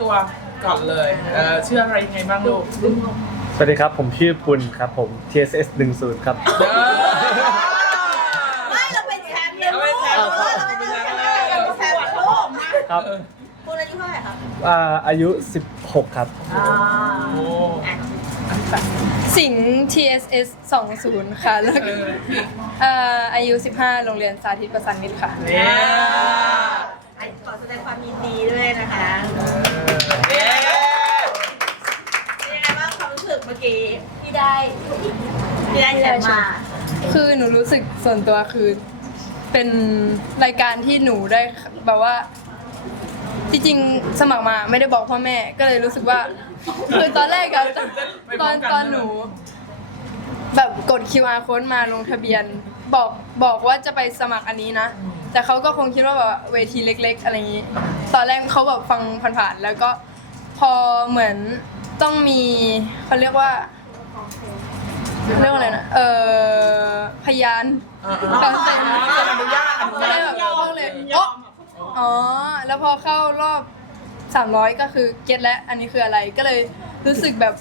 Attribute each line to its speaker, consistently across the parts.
Speaker 1: ตัวก่อนเลยชื่ออะไรยังไงบ้างลูก
Speaker 2: สวัสดีครับผมชื่อปุณครับผม TSS 10ครับ
Speaker 3: ไม่เราเป็นแชมป์เลยลูกเราเป็นแชมป์โลก
Speaker 2: ครับ
Speaker 3: คุณอายุเท่าไหร่ครับ
Speaker 2: อายุ16ครับ
Speaker 4: สิงห์ TSS 20ค่ะแล้วก็อายุ15โรงเรียนสาธิตประสานมิตรค่ะ
Speaker 3: ขอแสดงความยินดีด้วยนะคะเป็นยังไงบ้างความรู้สึกเมื่อกี้ที่ได้แชมป์มา
Speaker 4: คือหนูรู้สึกส่วนตัวคือเป็นรายการที่หนูได้แบบว่าจริงๆสมัครมาไม่ได้บอกพ่อแม่ก็เลยรู้สึกว่าคือตอนแรกอะตอนหนูแบบกด QR code มาลงทะเบียนบอกว่าจะไปสมัครอันนี้นะแต่เขาก็คงคิดว่าแบบเวทีเล็กๆอะไรอย่างนี้ตอนแรกเขาแบบฟังผ่านๆแล้วก็พอเหมือนต้องมีเขาเรียกว่าอะไรนะพยานการเซ็น
Speaker 1: อนุญาต
Speaker 4: ก็เลยแบบพวกเลยอ๋อแล้วพอเข้ารอบ300ก็คือเก็ตและอันนี้คืออะไรก็เลยรู้สึกแบบ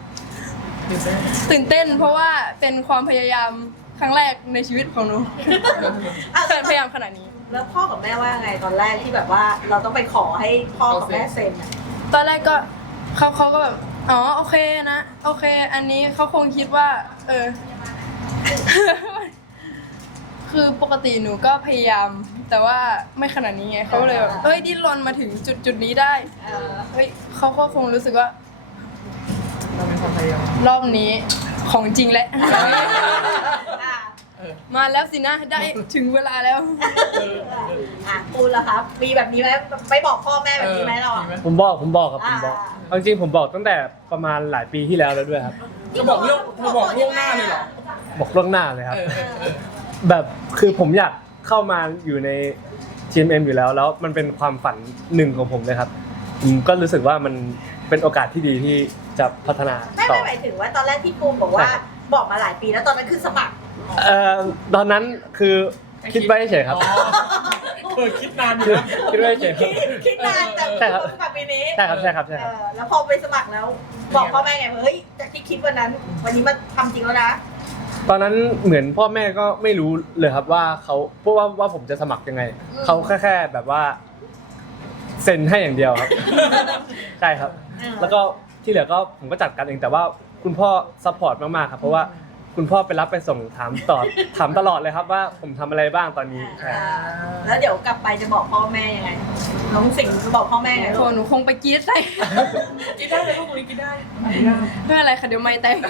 Speaker 4: ตื่นเต้นเพราะว่าเป็นความพยายามครั้งแรกในชีวิตของหนูพยายามขนาดนี้
Speaker 3: แล้วพ่อกับแม่ว่าไงตอนแรกที่แบบว่าเราต้องไปขอให้พ่อกับแม่เซ็น
Speaker 4: ตอนแรกก็เขาก็แบบอ๋อโอเคนะโอเคอันนี้เขาคงคิดว่าคือปกติหนูก็พยายามแต่ว่าไม่ขนาดนี้ไงเขาเลยแบบดิ้นรนมาถึงจุดนี้ได้เขาก็คงรู้สึกว่ารอบนี้ของจริงแหละมาแล้วสินะได้ถึงเวลาแล้ว
Speaker 3: ปูนล่ะครับมีแบบนี้ไหมไม่บอกพ่อแม่แบบนี้ไหมเรา
Speaker 2: ผมบอกครับผมบอกจริงผมบอกตั้งแต่ประมาณหลายปีที่แล้วด้วยครับ
Speaker 1: จะบอกล่วงหน้าเลยเหรอ
Speaker 2: บอกล่วงหน้าเลยครับแบบคือผมอยากเข้ามาอยู่ใน GMM อยู่แล้วมันเป็นความฝันหนึ่งของผมเลยครับผมก็รู้สึกว่ามันเป็นโอกาสที่ดีที่จะพัฒนา
Speaker 3: ต่อไม่หมายถึงว่าตอนแรกที่ปูบอกว่าบอกมาหลายปีแล้วตอนนั้นคือสมัคร
Speaker 2: ตอนนั้นคือคิดไว้เฉยครับ
Speaker 1: คิดนานอยู่
Speaker 2: คิดไว้เฉย
Speaker 3: คิดนานแต่สมัครปีนี้
Speaker 2: ใช่ครับ
Speaker 3: แล้วพอไปสมัครแล้วบอกพ่อแม่ไงเฮ้ยจากที่คิดวันนั้นวันนี้มันทำจริงแล้วนะ
Speaker 2: ตอนนั้นเหมือนพ่อแม่ก็ไม่รู้เลยครับว่าเขาเพราะว่าผมจะสมัครยังไงเขาแค่แบบว่าเซ็นให้อย่างเดียวครับใช่ครับแล้วก็ที่เหลือก็ผมก็จัดการเองแต่ว่าคุณพ่อซัพพอร์ตมากๆครับเพราะว่าคุณพ่อไปรับไปส่งถามตลอดเลยครับว่าผมทำอะไรบ้างตอนนี้
Speaker 3: แล้วเดี๋ยวกลับไปจะบอกพ่อแม่ยังไงน้องสิงห์จะบอกพ่อแม่ไง
Speaker 4: หนูคงไปกี๊ดใส่
Speaker 1: กี๊ดได้เลยลูกกี๊ดได้
Speaker 4: ไม่อะไรค่ะเดี๋ยวไม่แต่ง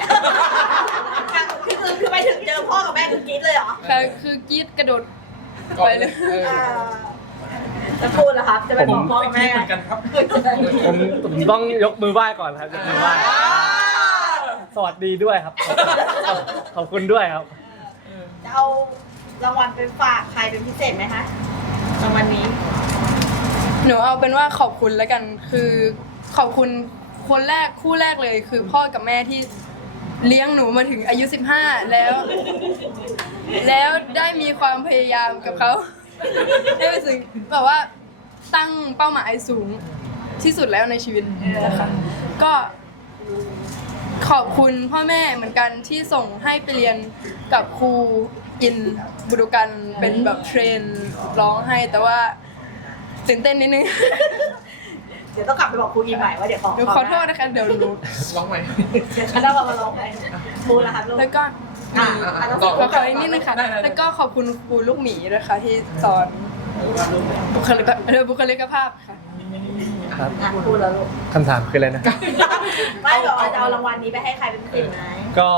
Speaker 3: คือไปถึงเจอพ่อกับแม่คือกี๊ดเลยเหรอ
Speaker 4: คือกี๊ดกระโดดไปเลย
Speaker 3: จะพูดเหรอครับจะไปบอกพ่อแม่
Speaker 1: เหมือนกันครับ
Speaker 2: ผมต้องยกมือไหว้ก่อนครับยกมือไหว้สวัสดีด้วยครับขอบคุณด้วยครับ
Speaker 3: จะเอารางวัลไปฝากใครเป็นพิเศษไหมคะรางวัลนี้
Speaker 4: หนูเอาเป็นว่าขอบคุณแล้วกันคือขอบคุณคนแรกคู่แรกเลยคือพ่อกับแม่ที่เลี้ยงหนูมาถึงอายุ15แล้วได้มีความพยายามกับเขาได้ไปถึงแบบว่าตั้งเป้าหมายสูงที่สุดแล้วในชีวิตนะคะก็ขอบคุณพ่อแม่เหมือนกันที่ส่งให้ไปเรียนกับครูอินบุรุกันเป็นแบบเทรนร้องให้แต่ว่าตื่นเต้นนิดนึง
Speaker 3: เดี๋ยวต้องกลับไปบอกครูอินใหม่ว่าเดี๋ยว
Speaker 4: ขอโทษนะคะเดี๋ยวรู้
Speaker 1: ร้องใหม่
Speaker 3: เดี๋ยวฉันต้องมาร้องใหม่ครูละครับ
Speaker 4: แล้วก็ขออีกนิดนึงค่ะแล้วก็ขอบคุณครูลูกหมีด้วยค่ะที่สอนบุคลิกภาพค่ะ
Speaker 2: ครับ
Speaker 3: พูดแล้วลูก
Speaker 2: คำถามคืออะไรนะ
Speaker 3: ไม่เดี๋ยวจะเอารางวัลนี้ไปให้ใครเป็นพิเศษไหม
Speaker 2: ก็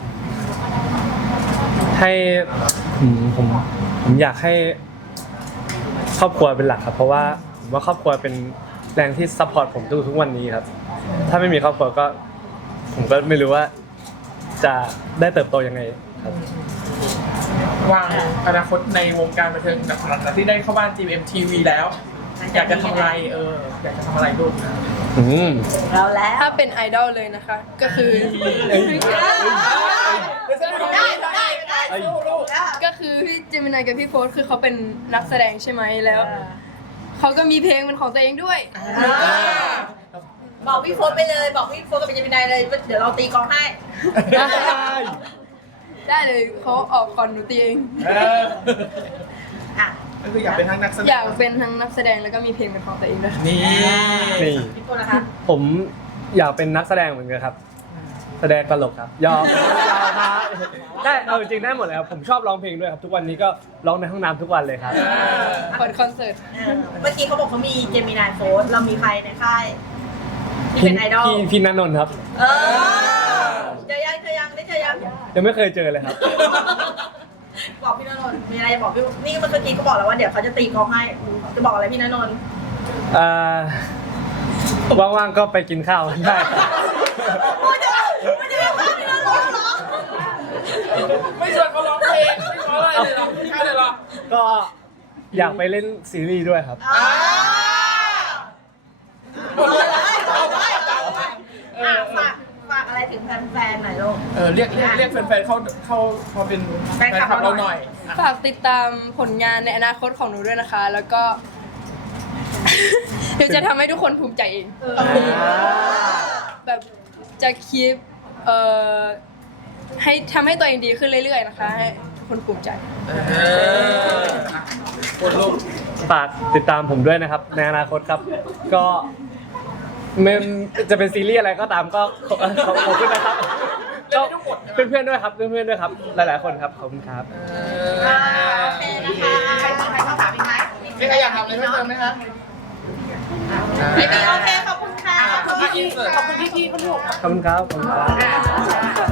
Speaker 2: ให้ผมอยากให้ครอบครัวเป็นหลักครับเพราะว่าผมว่าครอบครัวเป็นแรงที่ซัพพอร์ตผมทุกวันนี้ครับถ้าไม่มีครอบครัวก็ผมก็ไม่รู้ว่าจะได้เติบโตยังไงครับ
Speaker 1: วางอนาคตในวงการบันเทิงหลังจากที่ได้เข้าบ้าน GMM TV แล้วอยากจะทำอะไรอยากจะทำอะไรลูก
Speaker 3: แล้ว
Speaker 4: ถ้าเป็นไอดอลเลยนะคะก็คือก็คือพี่เจมินายกับพี่โฟร์คือเขาเป็นนักแสดงใช่ไหมแล้วเขาก็มีเพลงเป็นของตัวเองด้วย
Speaker 3: บอกพี่โฟนไปเลยบอกพี่โฟนกับเป็นยังไงเลยเดี๋ยวเราตีกลองให้
Speaker 4: ได้เลยเขาออกก่อนหนูตีเอง
Speaker 1: เออ
Speaker 3: อ่ะ
Speaker 1: ก็คืออยากเป็นทั้งนักแสดง
Speaker 4: อยากเป็นทั้งนักแสดงแล้วก็มีเพลงเป็นของตัวเองด้วยค่ะ
Speaker 1: นี่
Speaker 2: นี่
Speaker 3: พี่โฟนนะคะ
Speaker 2: ผมอยากเป็นนักแสดงเหมือนกันครับ แสดงตลกครับยอมได้เอาจริงๆได้หมดเลยครับผมชอบร้องเพลงด้วยครับทุกวันนี้ก็ร้องในห้องน้ำทุกวันเลยครับ
Speaker 4: เปิดคอนเสิร์ต
Speaker 3: เมื่อกี้เขาบอกเขามีเจมินายโฟนเรามีใครในค่ายที่เป็นไอดอล
Speaker 2: พี่ณนนท์ครับ
Speaker 3: เออเจอยังได้เจอยัง
Speaker 2: ยังไม่เคยเจอเลยครับ
Speaker 3: บอกพี่ณนนท์มีอะไรจะบอกพี่นี่เมื่อกี้ก็บอกแล้วว่าเดี๋ยวเขาจะตีกลองให้จะบอกอะไรพี่ณนนท์
Speaker 2: ว่างๆก็ไปกินข้าวกันได้
Speaker 3: มันจะไม่พาพี่ณนนท์เหรอ
Speaker 1: ไม่ชวนเขาร้องเพลงไม่ขออะไรเลยเหรอใช่เลยเหรอ
Speaker 2: ก็อยากไปเล่นซีรีส์ด้วยครับ
Speaker 3: ฝากอะไรถึงแฟนๆหน่อยลูก
Speaker 1: เรียกแฟนๆเข้ามาเป็นแฟนคลับเราหน่อย
Speaker 4: ฝากติดตามผลงานในอนาคตของหนูด้วยนะคะ แล้วก็ เดี๋ยวจะทำให้ทุกคนภูมิใจเอง แบบจะคีปให้ทำให้ตัวเองดีขึ้นเรื่อยๆนะคะ ให้ทุกคนภูมิใจ
Speaker 1: คนลูก
Speaker 2: ฝากติดตามผมด้วยนะครับ ในอนาคตครับ ก็มันจะเป็นซีรีส์อะไรก็ตามก็ขอบคุณนะครับก็เพื่อนๆด้วยครับเพื่อนๆด้วยครับ หลายๆคนครับขอบคุณครับ
Speaker 3: โอเคนะคะใครต้องใครต้องถามอีกไหม
Speaker 1: มีใครอยากทำอะไรเพิ่มเติมไหมคะ
Speaker 3: ไม่มีโอเคขอบคุณค่ะ
Speaker 1: ขอบคุณพี่ๆเขาลูก
Speaker 2: ขอบคุณครับขอบคุณครับ